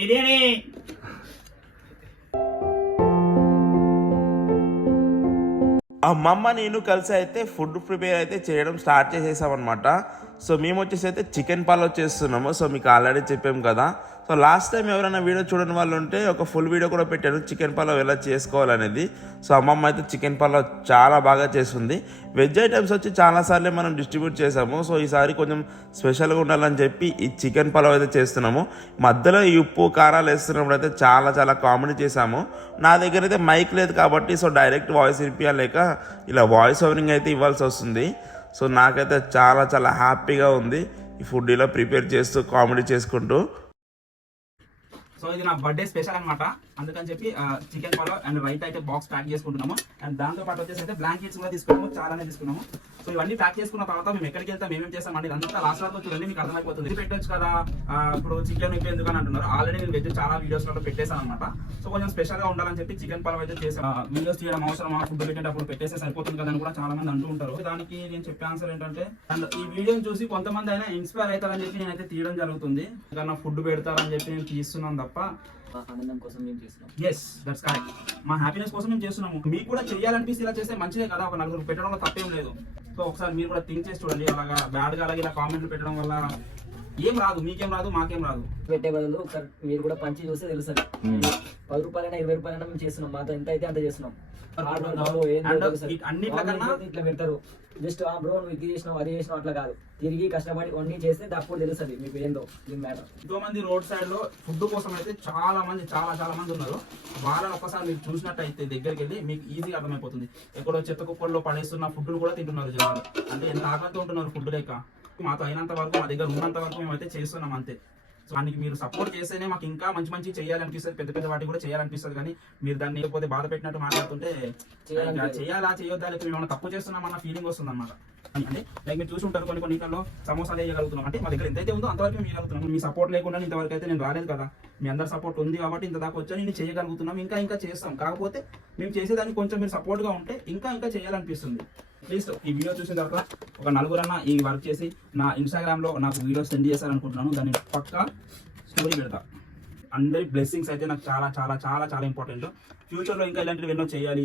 బిర్యానీ. అమ్మమ్మ నేను కలిసి అయితే ఫుడ్ ప్రిపేర్ అయితే చేయడం స్టార్ట్ చేసేసామన్నమాట. సో మేము వచ్చేసి అయితే చికెన్ పలావ్ చేస్తున్నాము. సో మీకు ఆల్రెడీ చెప్పాము కదా. సో లాస్ట్ టైం ఎవరైనా వీడియో చూడని వాళ్ళు ఉంటే ఒక ఫుల్ వీడియో కూడా పెట్టాను చికెన్ పలావ్ ఎలా చేసుకోవాలనేది. సో అమ్మమ్మ అయితే చికెన్ పలావ్ చాలా బాగా చేస్తుంది. వెజ్ ఐటమ్స్ వచ్చి చాలాసార్లు మనం డిస్ట్రిబ్యూట్ చేసాము. సో ఈసారి కొంచెం స్పెషల్గా ఉండాలని చెప్పి ఈ చికెన్ పలావ్ అయితే చేస్తున్నాము. మధ్యలో ఈ ఉప్పు కారాలు వేస్తున్నప్పుడు అయితే చాలా చాలా కామెడీ చేసాము. నా దగ్గర అయితే మైక్ లేదు కాబట్టి సో డైరెక్ట్ వాయిస్ వినిపించలేక ఇలా వాయిస్ ఓవరింగ్ అయితే ఇవ్వాల్సి వస్తుంది. సో నాకైతే చాలా చాలా హ్యాపీగా ఉంది ఈ ఫుడ్ ఇలా ప్రిపేర్ చేస్తూ కామెడీ చేసుకుంటూ. సో ఇది నా బర్త్డే స్పెషల్ అనమాట. అందుకని చెప్పి చికెన్ పలావ్ అండ్ రైట్ అయితే బాక్స్ ప్యాక్ చేసుకుంటున్నాము. అండ్ దాంతో పాటు వచ్చేసి అయితే బ్లాంకెట్స్ కూడా తీసుకున్నాము, చాలానే తీసుకున్నాము. సో ఇవన్నీ ప్యాక్ చేసుకున్న తర్వాత మేము ఎక్కడికి వెళ్తాం, ఏమేమి చేస్తాం అండి అంతా లాస్ట్ వరకు చూడండి, మీకు అర్థమైపోతుంది. ఇది పెట్టొచ్చు కదా ఇప్పుడు చికెన్ ఇప్పుడు ఎందుకు అని అంటున్నారు. ఆల్రెడీ నేను వెజ్ చాలా వీడియోస్ లో పెట్టేశాను అనమాట. సో కొంచెం స్పెషల్ గా ఉండాలని చెప్పి చికెన్ పలావ్ అయితే చేసాను. వీడియోస్ చేయడం అవసరం, ఫుడ్ పెట్టేటప్పుడు పెట్టేస్తే సరిపోతుంది కదా అని కూడా చాలా మంది అంటూ ఉంటారు. దానికి నేను చెప్పే ఆన్సర్ ఏంటంటే, అండ్ ఈ వీడియోని చూసి కొంతమంది అయినా ఇన్స్పైర్ అవుతారని చెప్పి నేనైతే తీయడం జరుగుతుంది. ఇంకా ఫుడ్ పెడతారని చెప్పి నేను తీస్తున్నాను తప్ప ఆనందం కోసం మేము చేస్తున్నాం. Yes that's correct. మా హ్యాపీనెస్ కోసం మేము చేస్తున్నాము. మీకు కూడా చేయాలనిపిస్తే ఇలా చేస్తే మంచిదే కదా, ఒక నలుగురు పెట్టడంలో తప్పేం లేదు. సో ఒకసారి మీరు కూడా థింక్ చేసి చూడండి. అలాగా బ్యాడ్ గా అలాగే ఇలా కామెంట్లు పెట్టడం వల్ల ఏం రాదు, మీకేం రాదు, మాకేం రాదు. పెట్టే బదులు ఒకసారి మీరు కూడా పంచి చూస్తే తెలుస్తుంది. 10 రూపాయలైనా 20 రూపాయలైనా మేము చేస్తున్నాం. మాతో ఎంత అయితే అంత చేస్తున్నాం. ఇట్లా పెడతారు జస్ట్ బ్రో నువ్వు ఇది చేసినావు అది చేసినావు అట్లా కాదు. తిరిగి కష్టపడి వండి చేస్తే అప్పుడు తెలుస్తుంది మీకు ఏందో దీని మ్యాటర్. ఎంతో మంది రోడ్ సైడ్ లో ఫుడ్ కోసం అయితే చాలా మంది ఉన్నారు. వాళ్ళని ఒక్కసారి మీరు చూసినట్టయితే దగ్గరికి వెళ్ళి మీకు ఈజీగా అర్థమైపోతుంది. ఎక్కడో చెత్త కుప్పల్లో పడేస్తున్న ఫుడ్ కూడా తింటున్నారు జనాలు. అంటే ఎంత ఆకలితో ఉంటున్నారు ఫుడ్ లేక. మాతో అయినంత వరకు, మా దగ్గర ఉన్నంత వరకు మేమైతే చేస్తున్నాం అంతే. సో దానికి మీరు సపోర్ట్ చేస్తేనే మాకు ఇంకా మంచి చేయాలనిపిస్తుంది, పెద్ద వాటి కూడా చేయాలనిపిస్తుంది. కానీ మీరు దాన్ని లేకపోతే బాధ పెట్టినట్టు మాట్లాడుతుంటే చేయాలా చేయొద్దా, లేకపోతే మేము తప్పు చేస్తున్నామన్న ఫీలింగ్ వస్తుంది అన్నమాట. అంటే లైక్ మీరు చూసి ఉంటారు కొన్ని ఇంట్లో సమోసాలు వేయగలుగుతున్నాం అంటే మా దగ్గర ఎంతైతే ఉందో అంతవరకు మేము వేయగలుగుతున్నాం. మీ సపోర్ట్ లేకుండా ఇంతవరకు అయితే నేను రాలేదు కదా. మీ అందరి సపోర్ట్ ఉంది కాబట్టి ఇంత దాకా వచ్చా నేను చేయగలుగుతున్నాం. ఇంకా చేస్తాం. కాకపోతే మేము చేసేదానికి కొంచెం మీరు సపోర్ట్గా ఉంటే ఇంకా చేయాలనిపిస్తుంది. ప్లీజ్ ఈ వీడియో చూసిన తర్వాత ఒక నలుగురన్నా ఈ వర్క్ చేసి నా ఇన్స్టాగ్రామ్లో నాకు వీడియో సెండ్ చేశారనుకుంటున్నాను. దాన్ని పక్కా స్టోరీ పెడతా. అందరి బ్లెస్సింగ్స్ అయితే నాకు చాలా ఇంపార్టెంట్. ఫ్యూచర్లో ఇంకా ఇలాంటివి ఎన్నో చేయాలి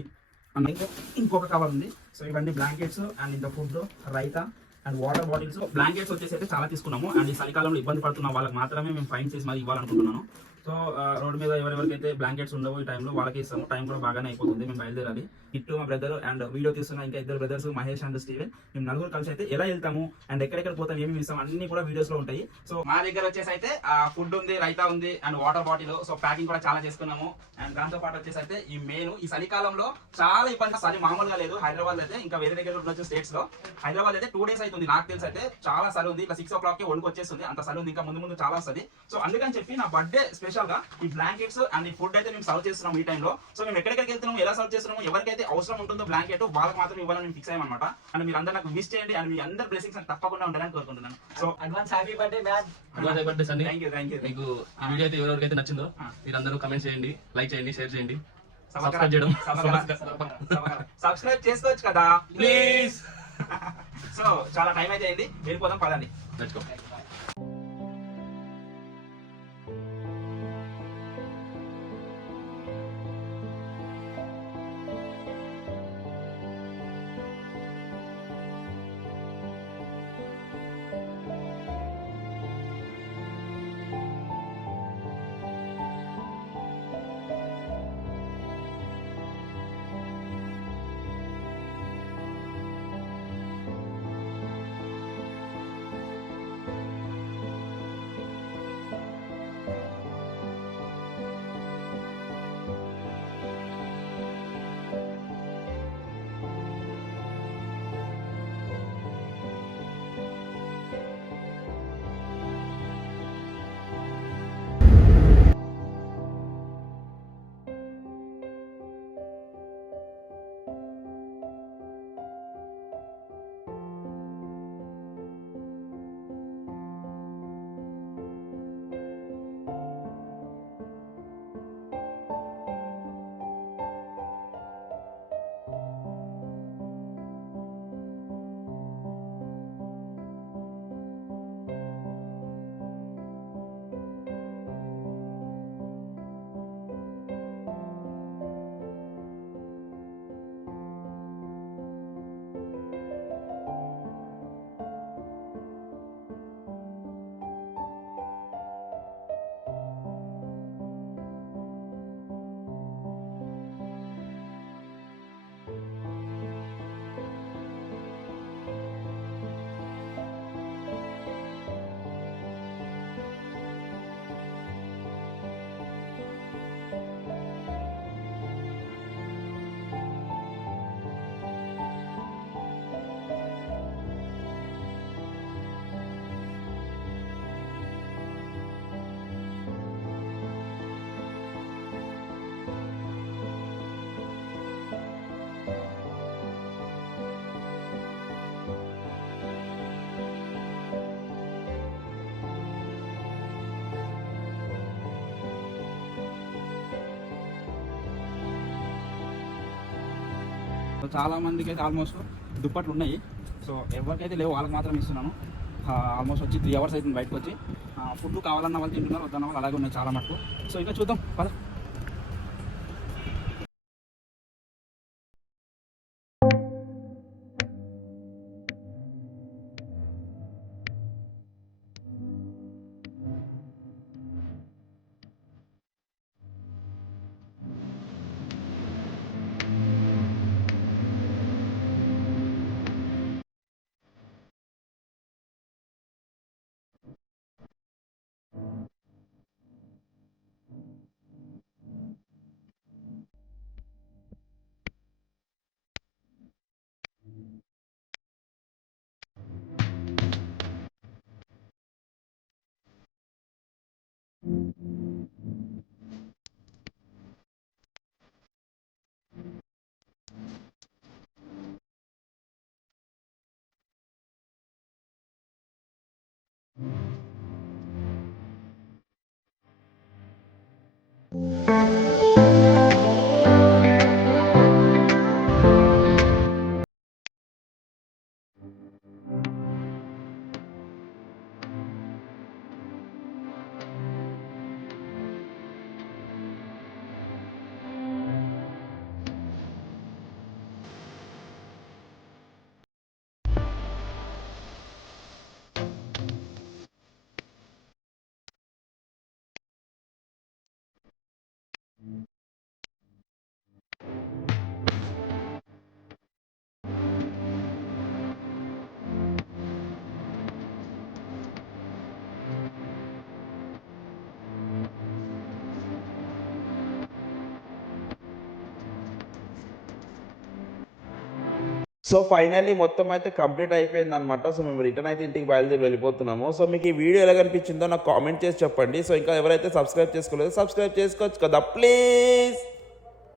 అని. ఇంకొక కవర్ ఉంది. సో ఇవన్నీ బ్లాంకెట్స్ అండ్ ఇంత food, raita and water bottles. Blankets వచ్చేసి అయితే చాలా తీసుకున్నాము. అండ్ ఈ చలికాలంలో ఇబ్బంది పడుతున్న వాళ్ళకి మాత్రమే మేము ఫైన్ చేసి మరి ఇవ్వాలనుకుంటున్నాను. సో రోడ్ మీద ఎవరెవరికైతే బ్లాంకెట్స్ ఉండవో ఈ టైంలో వాళ్ళకి ఇస్తాము. టైం కూడా బాగానే అయిపోతుంది, మేము బయలుదేరాలి. కిట్టు మా బ్రదర్ అండ్ వీడియో తీస్తున్న ఇంకా 2 బ్రదర్స్ మహేష్ అండ్ స్టీవెన్. మేము నలుగురు కలిసి అయితే ఎలా వెళ్తాము అండ్ ఎక్కడెక్కడ పోతాం, ఏమి ఇస్తాం అన్ని కూడా వీడియోస్ లో ఉంటాయి. సో మా దగ్గర వచ్చేసి అయితే ఫుడ్ ఉంది, రైతా ఉంది and water bottle. So packing కూడా చాలా చేసుకున్నాము. అండ్ దాంతో పాటు వచ్చేసి అయితే ఈ మెయిన్ ఈ చలికాలంలో చాలా ఇబ్బంది. సరి మామూలుగా లేదు హైదరాబాద్ అయితే, ఇంకా వేరే దగ్గర ఉండొచ్చు స్టేట్స్ లో. హైదరాబాద్ అయితే 2 days అవుతుంది నాకు తెలిసి అయితే. చాలా సరి ఉంది, ఇట్లా 6 o'clock వణుకు వచ్చేస్తుంది. అంత సరి ఉంది, ఇంకా ముందు చాలా వస్తుంది. సో అందుకని చెప్పి నా బర్త్డే స్పెషల్ గా ఈ బ్లాంకెట్స్ అండ్ ఈ ఫుడ్ అయితే మేము సర్వ్ చేస్తున్నాం ఈ టైంలో. సో మేము ఎక్కడికి వెళ్తున్నాము, ఎలా సర్వ్ చేస్తున్నాము, ఎవరికైతే అవసరం ఉంటుందో బ్లాంకెట్ వాళ్ళకి మాత్రం ఇవ్వాలని మేము ఫిక్స్ అయ్యామన్నమాట. అండ్ మీరు అందరూ నాకు విష్ చేయండి అండ్ మీ అందరి బ్లెస్సింగ్స్ తప్పకుండా ఉండాలని కోరుకుంటున్నాను. So advance happy birthday man. Advance happy birthday Sandy. Thank you. మీకు ఈ వీడియో అయితే ఎవరెవరికైతే నచ్చిందో మీరు అందరూ కమెంట్ చేయండి, లైక్ చేయండి, షేర్ చేయండి, సబ్స్క్రైబ్ చేయడం సబ్స్క్రైబ్ చేసుకోవచ్చు కదా ప్లీజ్. సో చాలా టైం అయితే అయింది, వెళ్ళిపోదాం పదండి. Let's go. సో చాలా మందికి అయితే ఆల్మోస్ట్ దుప్పట్లు ఉన్నాయి. సో ఎవరికైతే లేవు వాళ్ళకి మాత్రం ఇస్తున్నాను. ఆల్మోస్ట్ వచ్చి 3 hours అవుతుంది బయటకు వచ్చి. ఫుడ్ కావాలన్న వాళ్ళు తింటున్నారు, వద్దన్న వాళ్ళు అలాగే ఉన్నాయి చాలా మటుకు. సో ఇంకా చూద్దాం పద. సో ఫైనల్లీ మొత్తం అయితే కంప్లీట్ అయిపోయింది అనమాట. సో మేము రిటర్న్ అయితే ఇంటికి బయలుదేరి వెళ్ళిపోతున్నాము. సో మీకు ఈ వీడియో ఎలా కనిపించిందో నాకు కామెంట్ చేసి చెప్పండి. సో ఇంకా ఎవరైతే సబ్స్క్రైబ్ చేసుకోలేదో సబ్స్క్రైబ్ చేసుకోవచ్చు కదా ప్లీజ్.